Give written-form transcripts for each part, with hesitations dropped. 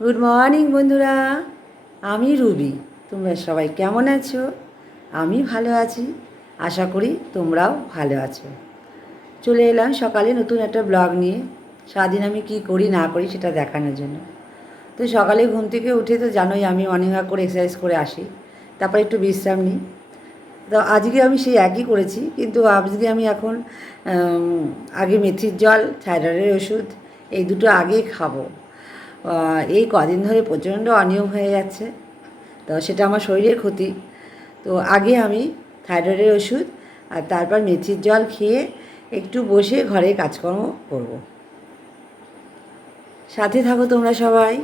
Good morning বন্ধুরা, আমি Ruby. তোমরা সবাই কেমন আছো? আমি ভালো আছি, আশা করি তোমরাও ভালো আছো। চলে এলাম সকালে নতুন একটা ব্লগ নিয়ে। সারাদিন আমি কি করি না করি সেটা দেখানোর জন্য। তো সকালে ঘুম থেকে উঠে তো জানোই আমি মর্নিং ওয়াক করে এক্সারসাইজ করে আসি, তারপর একটু বিশ্রাম নিই। তো আজকে আমি সেই একই করেছি, কিন্তু আজকে আমি এখন আগে মেথির জল, থাইরয়েডের ওষুধ এই দুটো আগে খাবো। এই কদিন ধরে প্রচণ্ড অনিয়ম হয়ে যাচ্ছে, তো সেটা আমার শরীরের ক্ষতি। তো আগে আমি থাইরয়েডের ওষুধ আর তারপর মেথির জল খেয়ে একটু বসে ঘরে কাজকর্ম করব। সাথে থাকো তোমরা সবাই।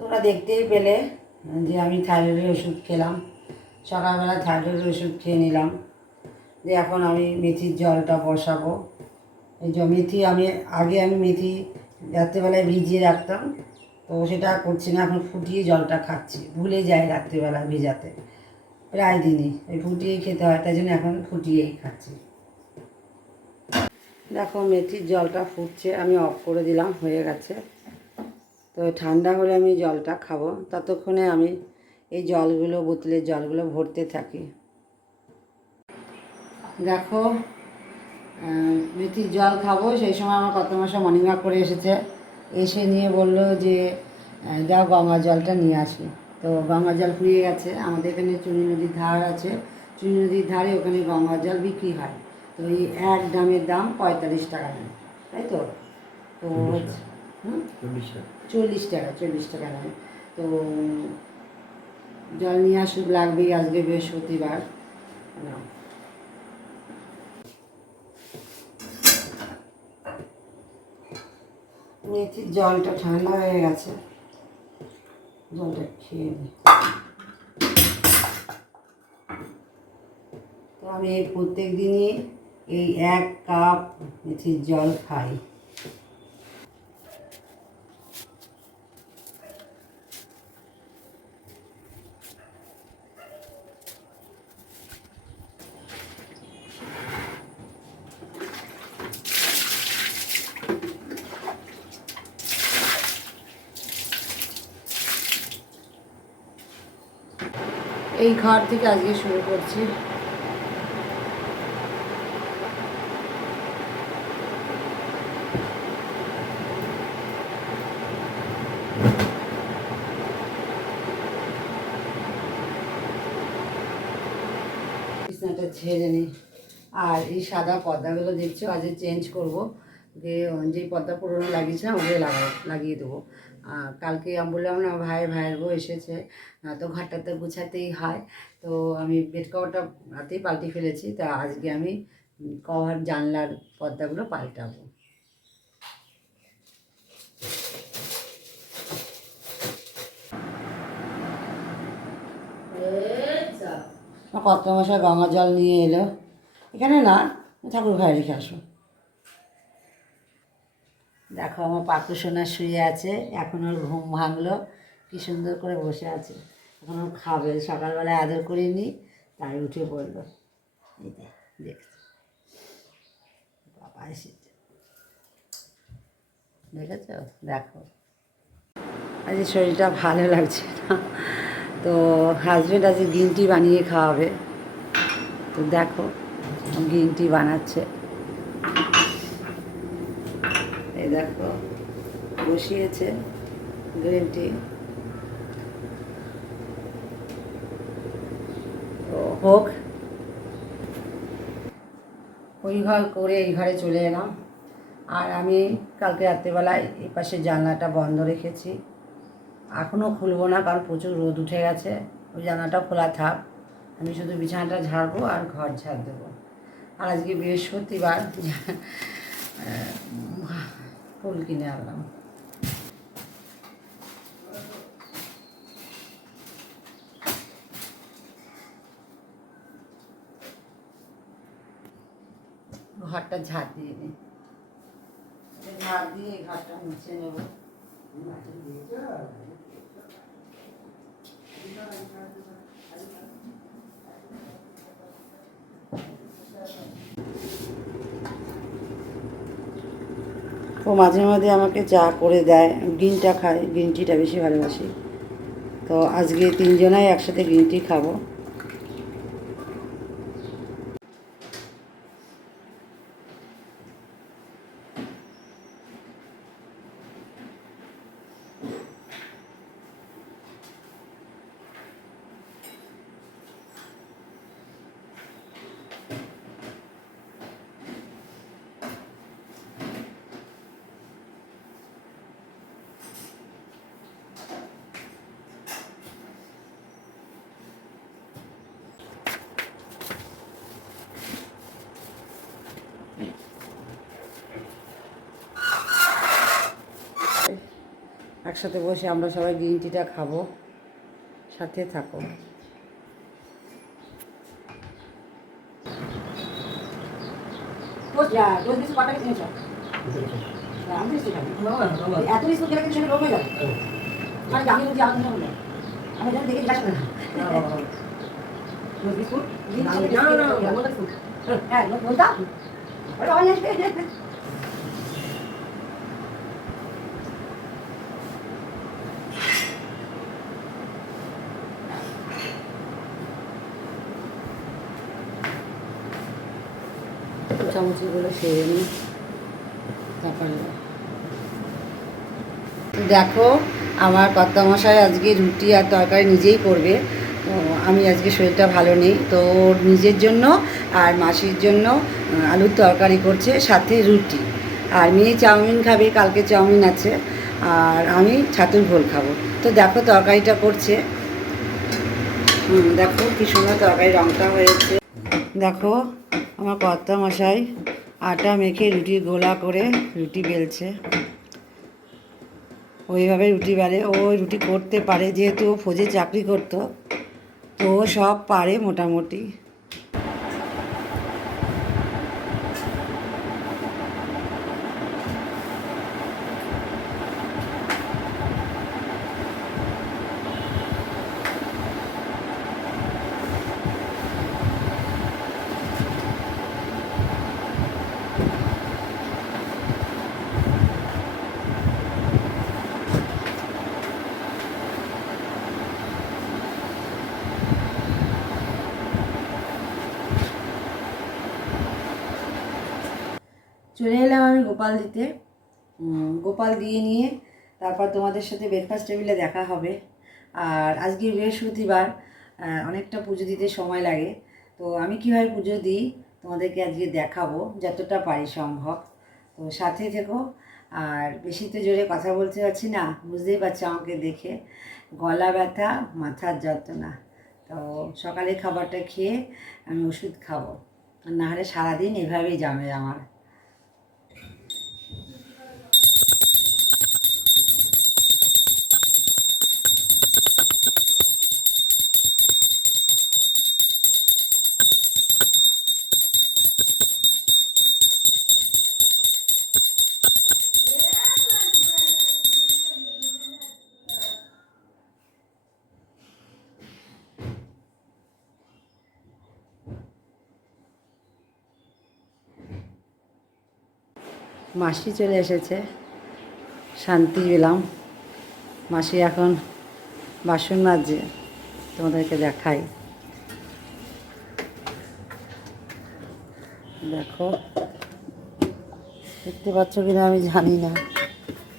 তোমরা দেখতেই পেলে যে আমি থাইরয়েডের ওষুধ খেলাম। সকালবেলা থাইরয়েডের ওষুধ খেয়ে নিলাম। যে এখন আমি মেথির জলটা বসাবো। এই যে মেথি আমি মেথি রাত্রেবেলায় ভিজিয়ে রাখতাম, তো সেটা করছি না, এখন ফুটিয়ে জলটা খাচ্ছি। ভুলে যাই রাত্রেবেলা ভেজাতে, প্রায় দিনই এই ফুটিয়েই খেতে হয়, তাই জন্য এখন ফুটিয়েই খাচ্ছি। দেখো মেথির জলটা ফুটছে, আমি অফ করে দিলাম, হয়ে গেছে। তো ঠান্ডা হলে আমি জলটা খাবো, ততক্ষণে আমি এই জলগুলো, বোতলের জলগুলো ভরতে থাকি। দেখো মেথির জল খাবো, সেই সময় আমার কত মাসে মর্নিং ওয়াক করে এসেছে, এসে নিয়ে বললো যে যাও গঙ্গার জলটা নিয়ে আসি। তো গঙ্গার জল ফুরিয়ে গেছে। আমাদের এখানে চুনি নদীর ধার আছে, চুনি নদীর ধারে ওখানে গঙ্গার জল বিক্রি হয়। তো এই এক ড্রামের দাম 45 টাকা নেয়, তাই তো। তো 40 টাকা নেয়। তো জল নিয়ে আসুক, লাগবেই, আজকে বৃহস্পতিবার না। মেথির জলটা ঠান্ডা হয়ে গেছে, জলটা খেয়ে নিই। তো আমি প্রত্যেক দিনই এই 1 কাপ মেথির জল খাই। এই ঘর থেকে আজকে শুরু করছি। বিছানাটা ঝেড়ে নিই। আর এই সাদা পর্দাগুলো দেখছো আজ চেঞ্জ করব, যে পর্দা পুরোনো লাগিয়েছিলাম ওগুলো লাগিয়ে দেবো। কালকে আমি বললাম না, ভাইয়ের বউ এসেছে, তো ঘরটাতে গুছাতেই হয়। তো আমি বেড কভারটা রাতেই পাল্টে ফেলেছি, তা আজকে আমি কভার জানলার পর্দাগুলো পাল্টাবো। কত মশাই গঙ্গা জল নিয়ে এলো, এখানে না, ঠাকুর ঘরে রেখে আসো। দেখো আমার পাকু সোনা শুয়ে আছে, এখন ওর ঘুম ভাঙলো, কি সুন্দর করে বসে আছে। এখন ও খাবে, সকালবেলায় আদর করিনি, তাই উঠে পড়লো। এই দেখছি বাবা এসেছে, দেখেছ? দেখো আজ শরীরটা ভালো লাগছে না, তো হাজব্যান্ড আজকে গ্রিন টি বানিয়ে খাওয়াবে। তো দেখো গ্রিন টি বানাচ্ছে, এই দেখো বসিয়েছে গ্রিন টি। তো হোক, ওই ঘর করে এই ঘরে চলে এলাম। আর আমি কালকে রাত্রেবেলায় এই পাশে জানলাটা বন্ধ রেখেছি, এখনও খুলবো না, কারণ প্রচুর রোদ উঠে গেছে। ওই জানলাটা খোলা থাক, আমি শুধু বিছানাটা ঝাড়বো আর ঘর ঝাড় দেবো। আর আজকে বৃহস্পতিবার, ফুল কিনে আনলাম। ঘরটা ঝাড় দিয়ে নিই, ঝাড় দিয়ে ঘরটা মুছে নেব। ও মাঝে মাঝে আমাকে চা করে দেয়, গ্রিন টা খায়, গ্রিন টিটা বেশি ভালোবাসি। তো আজকে তিনজনাই একসাথে গ্রিন টি খাবো। একসাথে বসে আমরা সবাই গ্রিন টিটা খাবো, সাথে থাকো। এত বিস্কুট খেলে কিন্তু সেটা রোগ হয়ে যাবে। মানে আমি বুঝি আলাদা হলে আমি জানি দেখে জিজ্ঞাসা করি বিস্কুট হ্যাঁ বলতাম চামচগুলো সেরে নিই। তারপরে দেখো আমার কর্তামশাই আজকে রুটি আর তরকারি নিজেই করবে। তো আমি আজকে শরীরটা ভালো নেই, তো ওর নিজের জন্য আর মাসির জন্য আলুর তরকারি করছে, সাথে রুটি। আর মেয়ে চাউমিন খাবে, কালকে চাউমিন আছে, আর আমি ছাতুর ঘোল খাবো। তো দেখো তরকারিটা করছে, দেখো কি সুন্দর তরকারি রঙটা হয়েছে। দেখো আমার কর্তামশাই আটা মেখে রুটির গোলা করে রুটি বেলছে। ওইভাবে রুটি বেলে, ও রুটি করতে পারে, যেহেতু ও ফৌজে চাকরি করতো, তো ও সব পারে মোটামুটি। চলে এলাম আমি গোপাল দিতে, গোপাল দিয়ে নিয়ে তারপর তোমাদের সাথে ব্রেকফাস্ট টেবিলে দেখা হবে। আর আজকে বৃহস্পতিবার, অনেকটা পুজো দিতে সময় লাগে, তো আমি কীভাবে পুজো দিই তোমাদেরকে আজকে দেখাবো যতটা পারি সম্ভব। তো সাথে থেকো। আর বেশি তো জোরে কথা বলতে পারছি না, বুঝতেই পারছো আমাকে দেখে, গলা ব্যথা, মাথার যন্ত্রণা। তো সকালে খাবারটা খেয়ে আমি ওষুধ খাবো, নাহলে সারাদিন এভাবেই যাবে আমার। মাসি চলে এসেছে, শান্তি পেলাম। মাসি এখন বাসন মাজছে, তোমাদেরকে দেখাই। দেখো দেখতে পাচ্ছ কিনা আমি জানি না,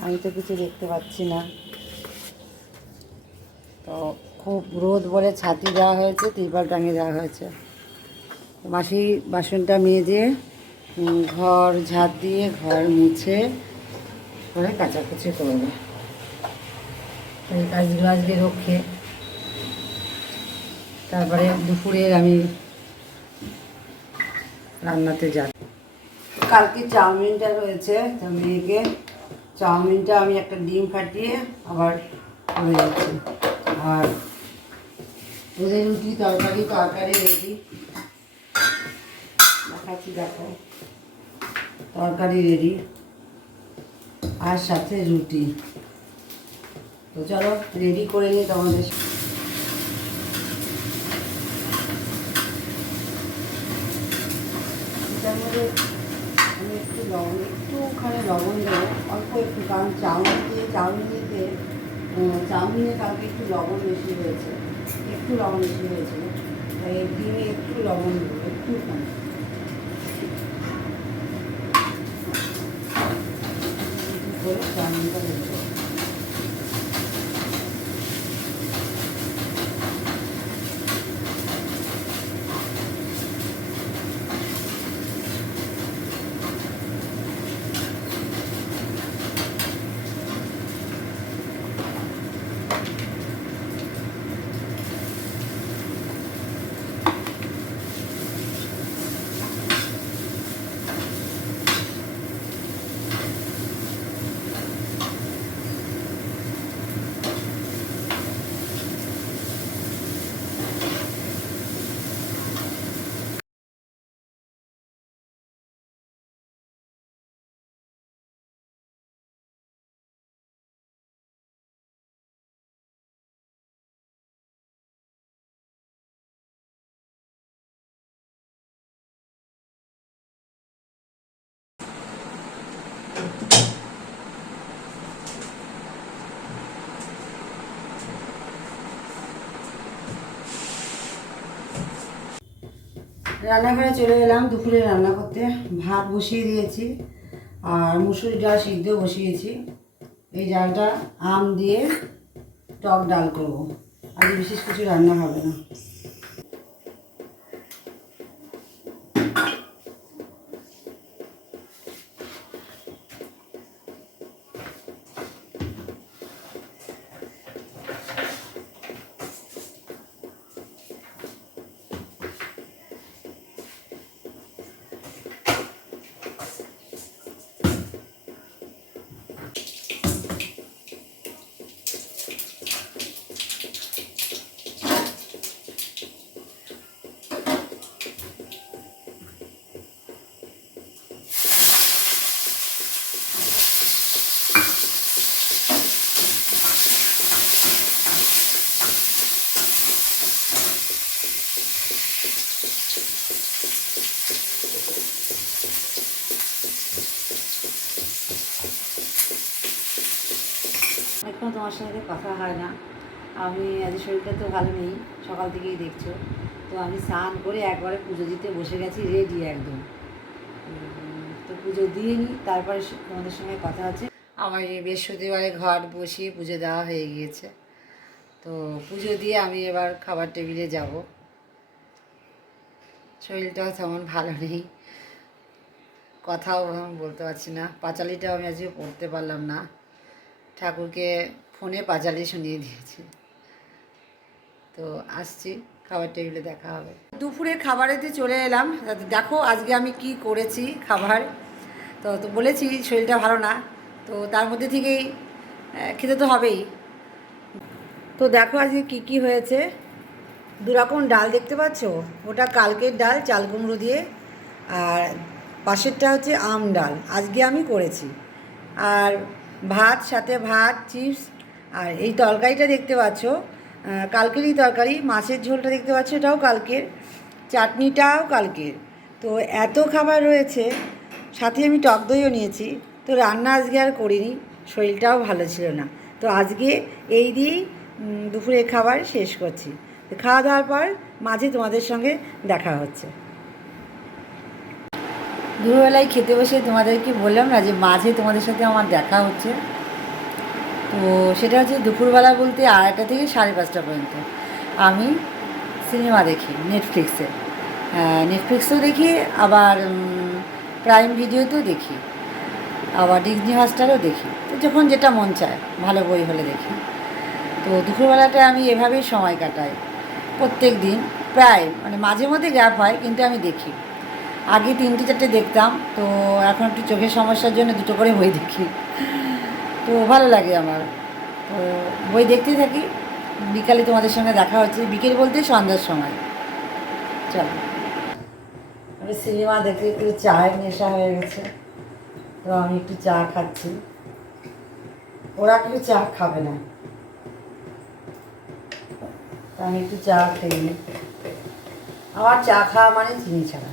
আমি তো কিছু দেখতে পাচ্ছি না। তো খুব রোদ বলে ছাতি দেওয়া হয়েছে, তিরপল টাঙিয়ে দেওয়া হয়েছে। মাসি বাসনটা মেজে ঘর ঝাড় দিয়ে ঘর মুছে করে কাচাকুচি করবে। এই কাজগুলো আজকে রক্ষে। তারপরে দুপুরের আমি রান্নাতে যাই। কালকে চাউমিনটা রয়েছে, তো মেয়েকে চাউমিনটা আমি একটা ডিম ফাটিয়ে আবার করে যাচ্ছি। আর ওদের রুটি তরকারি রেডি, দেখাচ্ছি। দেখো তরকারি রেডি, আর সাথে রুটি। তো চলো রেডি করে নিই তোমাদের। এটার মধ্যে আমি একটুখানি লবণ দেবো, অল্প একটু, কারণ চাউমিনে কালকে একটু লবণ বেশি হয়েছে, তাই ডিমে একটু লবণ দেবো, একটুখানি। করে চাউমিনটা দেবো। রান্নাঘরে চলে এলাম দুপুরে রান্না করতে। ভাত বসিয়ে দিয়েছি আর মুসুর ডাল সিদ্ধ বসিয়েছি। এই ডালটা আম দিয়ে টক ডাল করবো, আর বিশেষ কিছু রান্না হবে না। এখন তোমার সাথে কথা হয় না, আমি আজ শরীরটা তো ভালো নেই, সকাল থেকেই দেখছো। তো আমি স্নান করে একবারে পুজো দিতে বসে গেছি, রেডি একদম। তো পুজো দিয়ে নিই, তারপরে তোমাদের সঙ্গে কথা আছে। আমার এই বৃহস্পতিবারে ঘট বসিয়ে পুজো দেওয়া হয়ে গিয়েছে। তো পুজো দিয়ে আমি এবার খাবার টেবিলে যাব। শরীরটাও তেমন ভালো নেই, কথাও বলতে পারছি না। পাঁচালিটাও আমি আজকে পড়তে পারলাম না, ঠাকুরকে ফোনে পাঁচালি শুনিয়ে দিয়েছি। তো আসছি, খাবার টেবিলে দেখা হবে। দুপুরে খাবারেতে চলে এলাম। দেখো আজকে আমি কি করেছি খাবার। তো বলেছি শরীরটা ভালো না, তো তার মধ্যে থেকেই খেতে তো হবেই। তো দেখো আজকে কি কি হয়েছে। দুরকম ডাল দেখতে পাচ্ছ, ওটা কালকের ডাল চাল কুমড়ো দিয়ে, আর পাশেরটা হচ্ছে আম ডাল আজকে আমি করেছি। আর ভাত, সাথে ভাত, চিপস, আর এই তরকারিটা দেখতে পাচ্ছ কালকেরই তরকারি। মাছের ঝোলটা দেখতে পাচ্ছ, এটাও কালকের। চাটনিটাও কালকের। তো এত খাবার রয়েছে, সাথে আমি টক দইও নিয়েছি। তো রান্না আজকে আর করিনি, শরীরটাও ভালো ছিল না। তো আজকে এই দিয়েই দুপুরের খাবার শেষ করছি। খাওয়া দাওয়ার পর মাঝে তোমাদের সঙ্গে দেখা হচ্ছে। দুপুরবেলায় খেতে বসে তোমাদেরকে বললাম না যে মাঝে তোমাদের সাথে আমার দেখা হচ্ছে। তো সেটা হচ্ছে দুপুরবেলা বলতে 2:30 থেকে 5:30 পর্যন্ত আমি সিনেমা দেখি নেটফ্লিক্সে। নেটফ্লিক্সেও দেখি, আবার প্রাইম ভিডিওতেও দেখি, আবার ডিজনি হটস্টারও দেখি। তো যখন যেটা মন চায়, ভালো বই হলে দেখি। তো দুপুরবেলাটা আমি এভাবেই সময় কাটাই প্রত্যেক দিন। প্রায় মানে মাঝে মধ্যে গ্যাপ হয়, কিন্তু আমি দেখি। আগে 3-4টে দেখতাম, তো এখন একটু চোখের সমস্যার জন্য 2টো করে বই দেখি। তো ভালো লাগে আমার, তো বই দেখতেই থাকি। বিকালে তোমাদের সঙ্গে দেখা হচ্ছে, বিকেল বলতে সন্ধ্যার সময়। চলো, আমি সিনেমা দেখে একটু চায়ের নেশা হয়ে গেছে। তো আমি একটু চা খাচ্ছি, ওরা কিন্তু চা খাবে না, তো আমি একটু চা খেয়ে নিই। আমার চা খাওয়া মানে চিনি ছাড়া।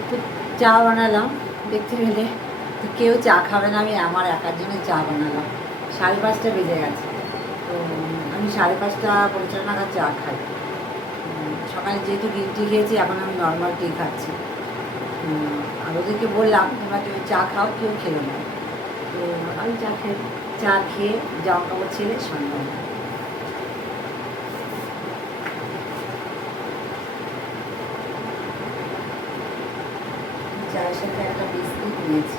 একটু চা বানালাম, দেখতে পেলে তো কেউ চা খাবে না, আমি আমার একার জন্য চা বানালাম। 5:30 বেজে গেছে, তো আমি 5:30 নাগাদ চা খাই। সকালে যেহেতু গ্রিন টি খেয়েছি, এখন আমি নর্মাল টি খাচ্ছি। আর ওদেরকে বললাম তোমরা কেউ চা খাও, কেউ খেলো না, তো আমি চা খেয়ে জামা কাপড় ছেড়ে সন্ধ্যা। চায়ের সাথে একটা বিস্কুট নিয়েছি।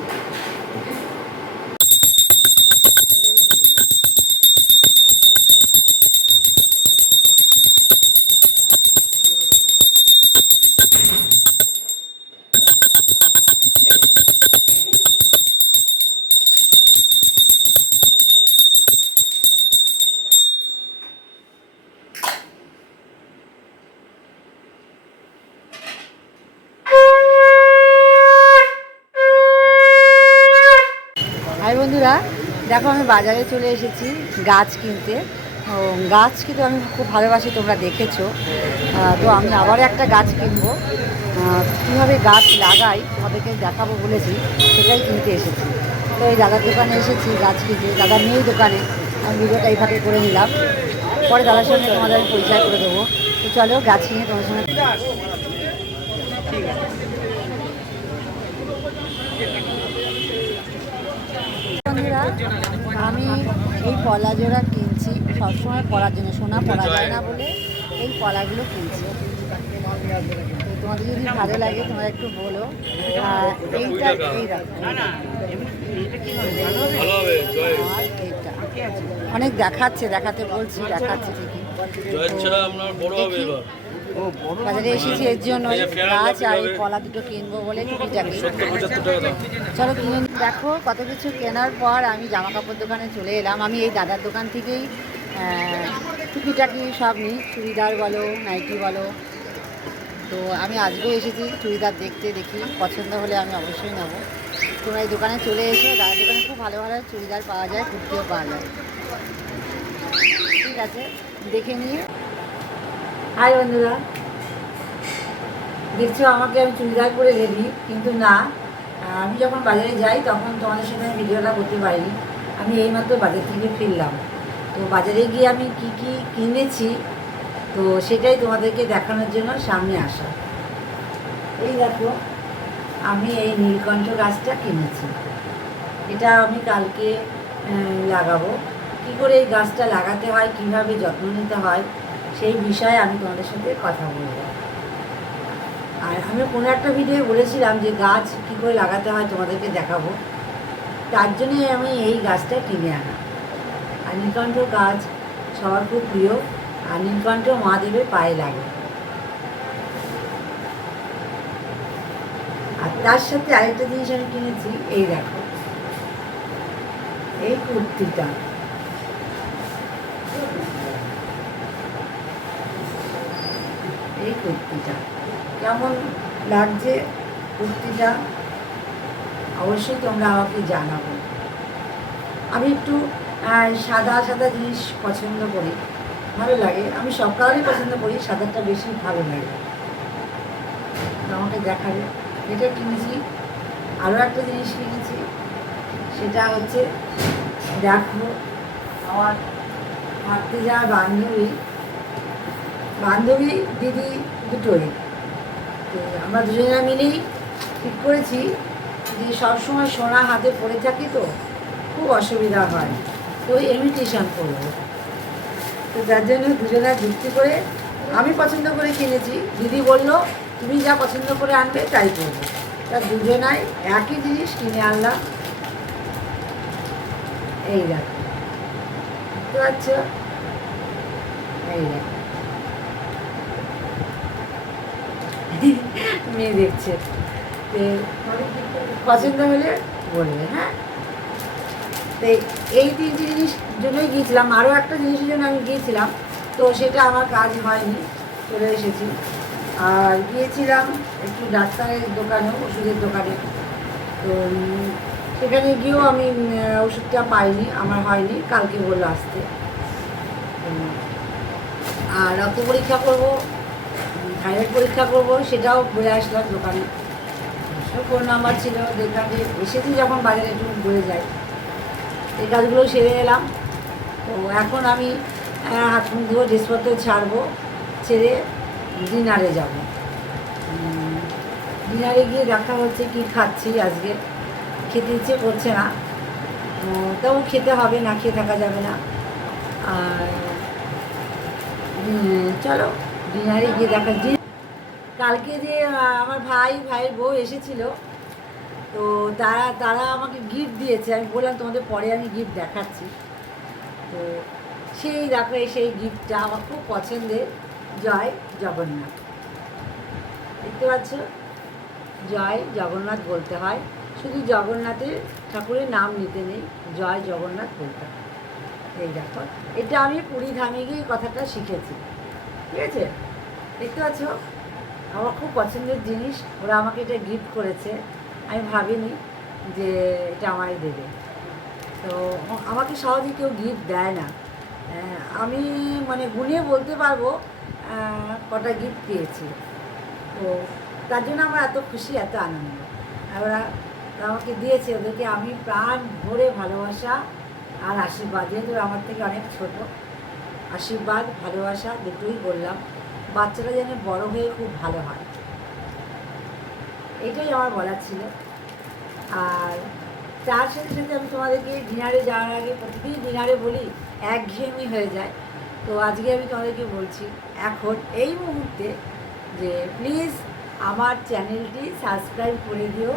হাই বন্ধুরা, দেখো আমি বাজারে চলে এসেছি গাছ কিনতে। গাছ কিন্তু আমি খুব ভালোবাসি, তোমরা দেখেছো। তো আমি আবার একটা গাছ কিনবো। কীভাবে গাছ লাগাই তোমাদেরকে দেখাবো বলেছি, সেটাই কিনতে এসেছি। তো এই দাদার দোকানে এসেছি গাছ কিনতে, দাদা নেই দোকানে। আমি ভিডিওটা এইভাবে করে নিলাম, পরে দাদার সঙ্গে তোমাদের আমি পরিচয় করে দেবো। তো চলো গাছ কিনে তোমার সঙ্গে। বন্ধুরা, আমি এই কলা জোড়া কিনছি সবসময় পরার জন্য, সোনা পরা যায় না বলে এই কলাগুলো কিনছি। তো তোমাদের যদি ভালো লাগে তোমরা একটু বলো। এইটা এই দেখো, আর এইটা অনেক দেখাতে বলছি, দেখাচ্ছে ঠিকই। বাজারে এসেছি এর জন্য গাছ আর এই কলা দুটো কিনবো বলে টুকিটাকি। চলো কিনে দেখো। কত কিছু কেনার পর আমি জামা কাপড় দোকানে চলে এলাম। আমি এই দাদার দোকান থেকেই টুকিটাকি সব নিই, চুড়িদার বলো, নাইটি বলো। তো আমি আজকেও এসেছি চুড়িদার দেখতে, দেখি পছন্দ হলে আমি অবশ্যই নেবো। তোমরা এই দোকানে চলে এসো, দাদার দোকানে খুব ভালো ভালো চুড়িদার পাওয়া যায়, কুর্তিও পাওয়া যায়। ঠিক আছে, দেখে নিয়ে। হাই বন্ধুরা, দেখছো আমাকে আমি চুড়িদার করে রেডি, কিন্তু না, আমি যখন বাজারে যাই তখন তোমাদের সাথে আমি ভিডিওটা করতে পারিনি। আমি এইমাত্র বাজার থেকে ফিরলাম, তো বাজারে গিয়ে আমি কি কি কিনেছি তো সেটাই তোমাদেরকে দেখানোর জন্য সামনে আসা। এই দেখো, আমি এই নীলকণ্ঠ গাছটা কিনেছি। এটা আমি কালকে লাগাবো। কি করে এই গাছটা লাগাতে হয়, কীভাবে যত্ন নিতে হয়, সেই বিষয়ে আমি তোমাদের সাথে কথা বলবো। আর আমি কোনো একটা ভিডিও বলেছিলাম যে গাছ কী করে লাগাতে হয় তোমাদেরকে দেখাবো, তার জন্যই আমি এই গাছটা কিনে আনা। আর নীলকণ্ঠ গাছ সবার খুব প্রিয়, আর নীলকণ্ঠ মহাদেবের পায়ে লাগে। আর তার সাথে আরেকটা জিনিস আমি কিনেছি, এই দেখো এই কুর্তিটা। এই কুর্তিটা কেমন লাগছে, কুর্তিটা অবশ্যই তোমরা আমাকে জানাবো। আমি একটু সাদা সাদা জিনিস পছন্দ করি, ভালো লাগে। আমি সব কালারই পছন্দ করি, সাদাটা বেশি ভালো লাগে। আমাকে দেখাবে। এটা কিনেছি। আরও একটা জিনিস কিনেছি, সেটা হচ্ছে দেখো, আমার থাকতে যাওয়া বান্ধবী দিদি দুটোই। তো আমরা দুজনে মিলেই ঠিক করেছি যে সবসময় সোনা হাতে পড়ে থাকি তো খুব অসুবিধা হয়, তো ইমিটেশন করবো। তো যার জন্য দুজনে যুক্তি করে আমি পছন্দ করে কিনেছি। দিদি বললো তুমি যা পছন্দ করে আনবে তাই করবো। তা দুজনাই একই জিনিস কিনে আনলাম। এই দেখো, বুঝতে পারছো? এই দেখো, মেয়ে দেখছে, পছন্দ হলে বলবে। হ্যাঁ, তো এই তিনটি জিনিস জন্যই গিয়েছিলাম। আরও একটা জিনিসের জন্য আমি গিয়েছিলাম, তো সেটা আমার কাজ হয়নি, চলে এসেছি। আর গিয়েছিলাম একটু ডাক্তারের দোকানে, ওষুধের দোকানে। তো সেখানে গিয়েও আমি ওষুধটা পাইনি, আমার হয়নি, কালকে বললো আসতে। আর রক্ত পরীক্ষা করবো, থাইরয়েড পরীক্ষা করবো, সেটাও বলে আসলাম দোকানে। ফোন নাম্বার ছিল, দেখলাম যে এসেছি যখন বাজারে একটু ঘুরে যাই, এই কাজগুলো সেরে এলাম। তো এখন আমি হাত মুখ ধুয়ে ড্রেসপত্র ছাড়বো, ছেড়ে ডিনারে যাব। ডিনারে গিয়ে দেখা হচ্ছে কি খাচ্ছি। আজকে খেতে ইচ্ছে করছে না, তাও খেতে হবে, না খেয়ে থাকা যাবে না। আর চলো ডিনারে গিয়ে দেখা। কালকে যে আমার ভাইয়ের বউ এসেছিল, তো তারা তারা আমাকে গিফট দিয়েছে। আমি বললাম তোমাদের পরে আমি গিফট দেখাচ্ছি। তো সেই দেখো, সেই গিফটটা আমার খুব পছন্দের, জয় জগন্নাথ। দেখতে পাচ্ছ, জয় জগন্নাথ বলতে হয়, শুধু জগন্নাথের ঠাকুরের নাম নিতে নেই, জয় জগন্নাথ বলতে হয়। এই দেখো, এটা আমি পুরী ধামে গিয়ে কথাটা শিখেছি, ঠিক আছে? দেখতে পাচ্ছ, আমার খুব পছন্দের জিনিস, ওরা আমাকে এটা গিফট করেছে। আমি ভাবিনি যে এটা আমায় দেবে। তো আমাকে সহজে কেউ গিফট দেয় না। আমি মানে গুনিয়ে বলতে পারবো কটা গিফট পেয়েছি। তো তার জন্য আমার এত খুশি, এত আনন্দ। ওরা আমাকে দিয়েছে, ওদেরকে আমি প্রাণ ভরে ভালোবাসা আর আশীর্বাদ, যেহেতু আমার থেকে অনেক ছোট, আশীর্বাদ ভালোবাসা দুটোই বললাম। বাচ্চারা যেন বড় হয়ে খুব ভালো হয়, এটাই আমার বলার ছিল। আর তার সাথে সাথে আমি তোমাদেরকে ডিনারে যাওয়ার আগে, প্রতিদিন ডিনারে বলি, একঘেয়েমি হয়ে যায়। তো আজকে আমি তোমাদেরকে বলছি এখন এই মুহূর্তে যে প্লিজ আমার চ্যানেলটি সাবস্ক্রাইব করে দিও,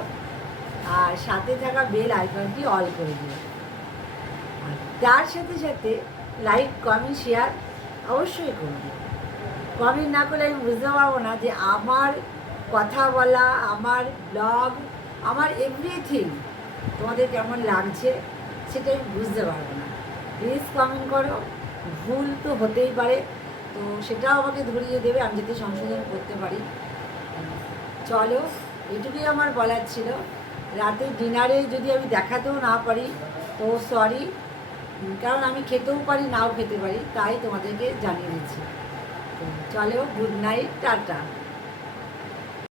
আর সাথে থাকা বেল আইকনটি অল করে দিও। আর তার সাথে সাথে লাইক কমেন্ট শেয়ার অবশ্যই করবে। কমেন্ট না করলে আমি বুঝতে পারবো না যে আমার কথা বলা, আমার ব্লগ, আমার এভরিথিং তোমাদের কেমন লাগছে, সেটা আমি বুঝতে পারবো না। প্লিজ কমেন্ট করো, ভুল তো হতেই পারে, তো সেটাও আমাকে ধরিয়ে দেবে, আমি যাতে সংশোধন করতে পারি। চলো, এটুকুই আমার বলার ছিল। রাতে ডিনারে যদি আমি দেখাতেও না পারি তো সরি, কারণ আমি খেতেও পারি, নাও খেতে পারি, তাই তোমাদেরকে জানিয়ে দিচ্ছি। তো চলো, গুড নাইট, টাটা।